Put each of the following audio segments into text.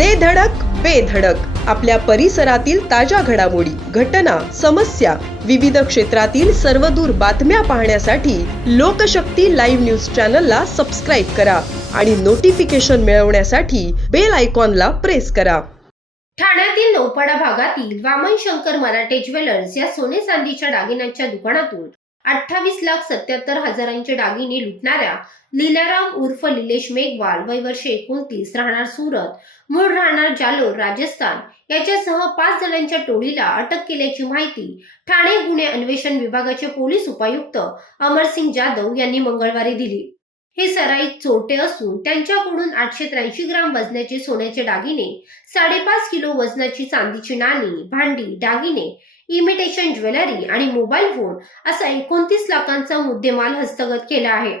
दे धडक बेधडक आपल्या परिसरातील ताज्या घडामोडी घटना समस्या विविध क्षेत्रातील सर्वदूर बातम्या पाहण्यासाठी लोकशक्ती लाईव्ह न्यूज चॅनलला सबस्क्राईब करा आणि नोटिफिकेशन मिळवण्यासाठी बेल आयकॉनला प्रेस करा. ठाण्यातील नौपाडा भागातील वामन शंकर मराठे ज्वेलर्स या सोने चांदीच्या दागिन्यांच्या दुकानातून अठ्ठावीस लाख सत्याहत्तर हजारांचे दागिने लुटणाऱ्या लीलाराम उर्फ लिलेश मेघवाल वय वर्ष एकोणतीस राहणार सुरत. मूळ राहणार जालोर राजस्थान. याच्यासह पाच जणांच्या टोळीला अटक केल्याची माहिती ठाणे गुन्हे अन्वेषण विभागाचे पोलीस उपायुक्त अमरसिंग जाधव यांनी मंगळवारी दिली. हे सराईत चोरटे असून त्यांच्याकडून आठशे त्र्याऐंशी ग्राम वजनाचे सोन्याचे दागिने साडेपाच किलो वजनाची चांदीची नाणी भांडी दागिने इमिटेशन ज्वेलरी आणि मोबाईल फोन असा एकोणतीस लाखांचा मुद्देमाल हस्तगत केला आहे.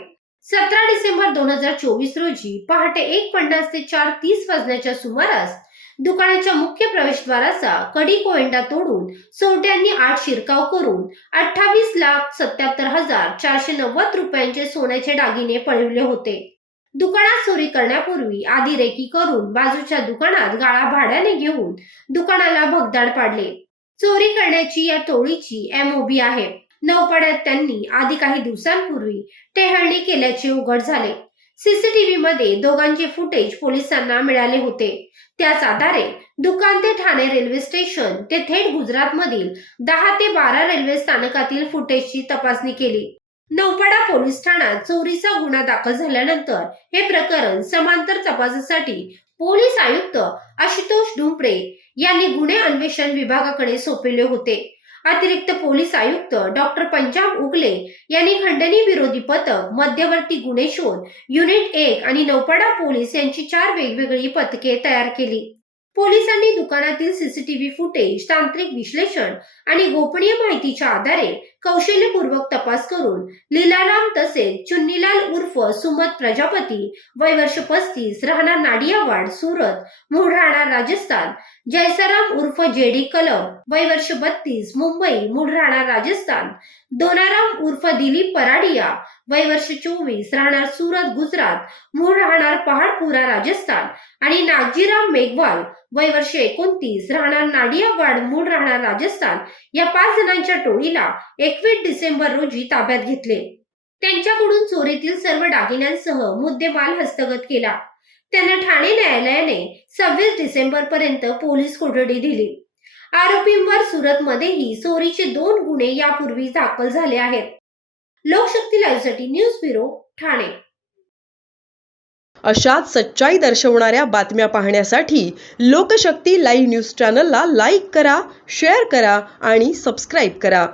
सतरा डिसेंबर दोन हजार चोवीस रोजी पहाटे एक पन्नास ते चार तीस वाजण्याच्या सुमारास दुकानाच्या मुख्य प्रवेशद्वाराचा कडी कोयंडा तोडून सोट्यांनी आठ शिरकाव करून अठ्ठावीस लाख सत्याहत्तर हजार चारशे नव्वद रुपयांचे सोन्याचे दागिने पळवले होते. दुकानात चोरी करण्यापूर्वी आधी रेकी करून बाजूच्या दुकानात गाळा भाड्याने घेऊन दुकानाला भगदाड पाडले. चोरी करण्याची या टोळीची एमओबी आहे. नौपाड्यात त्यांनी आधी काही दिवसांपूर्वी टेहळणी केल्याचे उघड झाले. सीसीटीव्ही मध्ये दोघांचे फुटेज पोलिसांना मिळाले होते. त्याच आधारे दुकान ते ठाणे रेल्वे स्टेशन ते थेट गुजरात मधील दहा ते बारा रेल्वे स्थानकातील फुटेजची तपासणी केली. नौपाडा पोलीस ठाण्यात चोरीचा गुन्हा दाखल झाल्यानंतर हे प्रकरण समांतर तपासासाठी पोलीस आयुक्त आशुतोष डुंपरे यांनी गुन्हे अन्वेषण विभागाकडे सोपवले होते. अतिरिक्त पोलीस आयुक्त डॉक्टर पंजाब उगले यांनी खंडणी विरोधी पथक मध्यवर्ती गुन्हे शोध युनिट एक आणि नौपाडा पोलीस यांची चार वेगवेगळी पथके तयार केली. पोलिसांनी दुकानातील सीसीटीव्ही फुटेज तांत्रिक विश्लेषण आणि गोपनीय माहितीच्या आधारे कौशल्यपूर्वक तपास करून लीलाराम तसेच चुन्नीलाल उर्फ सुमत प्रजापती वय वर्ष पस्तीस राहणार नाडियावाड सुरत मूळ राहणार राजस्थान जयसाराम उर्फ जेडी कलम वय वर्ष बत्तीस मुंबई मूळ राहणार राजस्थान दोनाराम उर्फ दिलीप पराडिया वय वर्ष चोवीस राहणार सुरत गुजरात. मूळ राहणार पहाडपुरा राजस्थान. आणि नागजीराम मेघवाल वय वर्ष एकोणतीस राहणार नाडियावाड मूळ राहणार राजस्थान. या पाच जणांच्या टोळीला एकवीस डिसेंबर रोजी ताब्यात घेतले. त्यांच्याकडून चोरीतील सर्व दागिन्यांसह मुद्देमाल हस्तगत केला. त्यांना ठाणे न्यायालयाने सव्वीस डिसेंबर पर्यंत पोलीस कोठडी दिली. आरोपींवर सुरतमध्येही चोरीचे दोन गुन्हे यापूर्वी दाखल झाले आहेत. लोकशक्ती लाईव्हसाठी न्यूज ब्युरो ठाणे. अशाच सच्चाई दर्शवणाऱ्या बातम्या पाहण्यासाठी लोकशक्ती लाईव्ह न्यूज चॅनलला लाईक करा शेअर करा आणि सबस्क्राईब करा.